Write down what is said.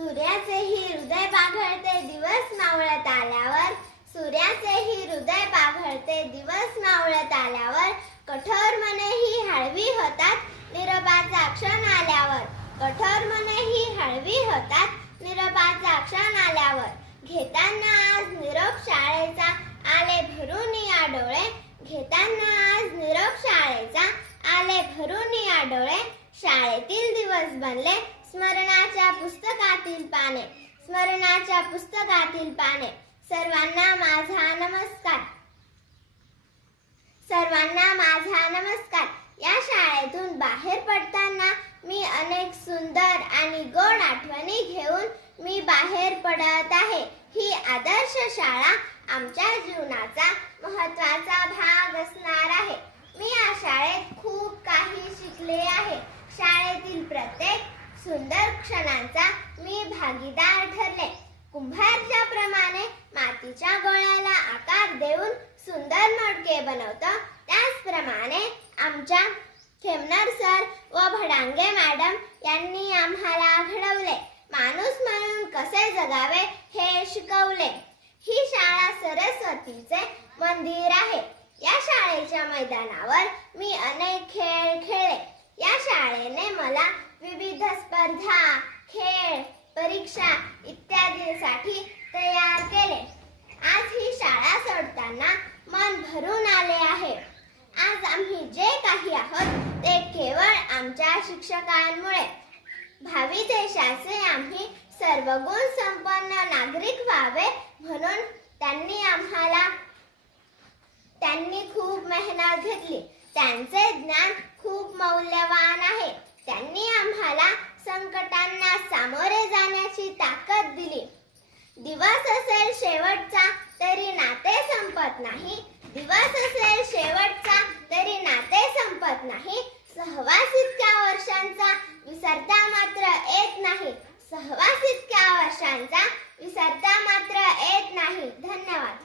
सूर्याचेही हृदय पाघळते दिवस मावळत आल्यावर. सूर्याचेही हृदय पाघळते दिवस मावळत आल्यावर. कठोर मनेही हळवी होतात निरोपाचा क्षण आल्यावर. कठोर मनेही हळवी होतात निरोपाचा क्षण आल्यावर. घेताना आज निरोप शाळेचा आले भरून या डोळे. घेताना आज निरोप शाळेचा आले भरून या डोळे. शाळेतील दिवस बनले स्मरणाच्या पुस्तकातील पाने स्मरणाच्या पुस्तकातील पाने. सर्वांना माझा नमस्कार. सर्वांना माझा नमस्कार. या शाळेतून बाहेर पडताना मी अनेक सुंदर आणि गोड आठवणी घेऊन मी बाहेर पडत आहे. ही आदर्श शाळा आमच्या जीवनाचा महत्त्वाचा भाग असणार आहे. मी या शाळेत खूप काही शिकले आहे. शाळेतील प्रत्येक सुंदर क्षणांचा मी भागीदार ठरले. कुंभारच्या प्रमाणे मातीच्या गोळ्याला आकार देऊन सुंदर मडके बनवतो. त्याचप्रमाणे आमच्या खेमनर सर व भडांगे मॅडम यांनी आम्हाला घडवले. माणूस म्हणून कसे जगावे हे शिकवले. ही शाळा सरस्वतीचे मंदिर आहे. या शाळेच्या मैदानावर मी अनेक खेळ खेळले. या शाळेने मला विविध स्पर्धा खेळ परीक्षा इत्यादींसाठी तयार केले. आज ही शाळा सोडताना मन भरून आले आहे. आज आम्ही जे काही आहोत ते केवळ आमच्या शिक्षकांमुळे. भावी देशाचे आम्ही सर्व गुण संपन्न नागरिक व्हावे म्हणून त्यांनी आम्हाला त्यांनी खूप मेहनत घेतली. त्यांचे ज्ञान मौल्यवान आहे. त्यांनी आम्हाला संकटांना सामोरे जाण्याची ताकद दिली. दिवस असेल शेवटचा तरी नाते संपत नाही. दिवस असेल शेवटचा तरी नाते संपत नाही. सहवास इतक्या वर्षांचा विसरता मात्र येत नाही. सहवास इतक्या वर्षांचा विसरता मात्र येत नाही. धन्यवाद.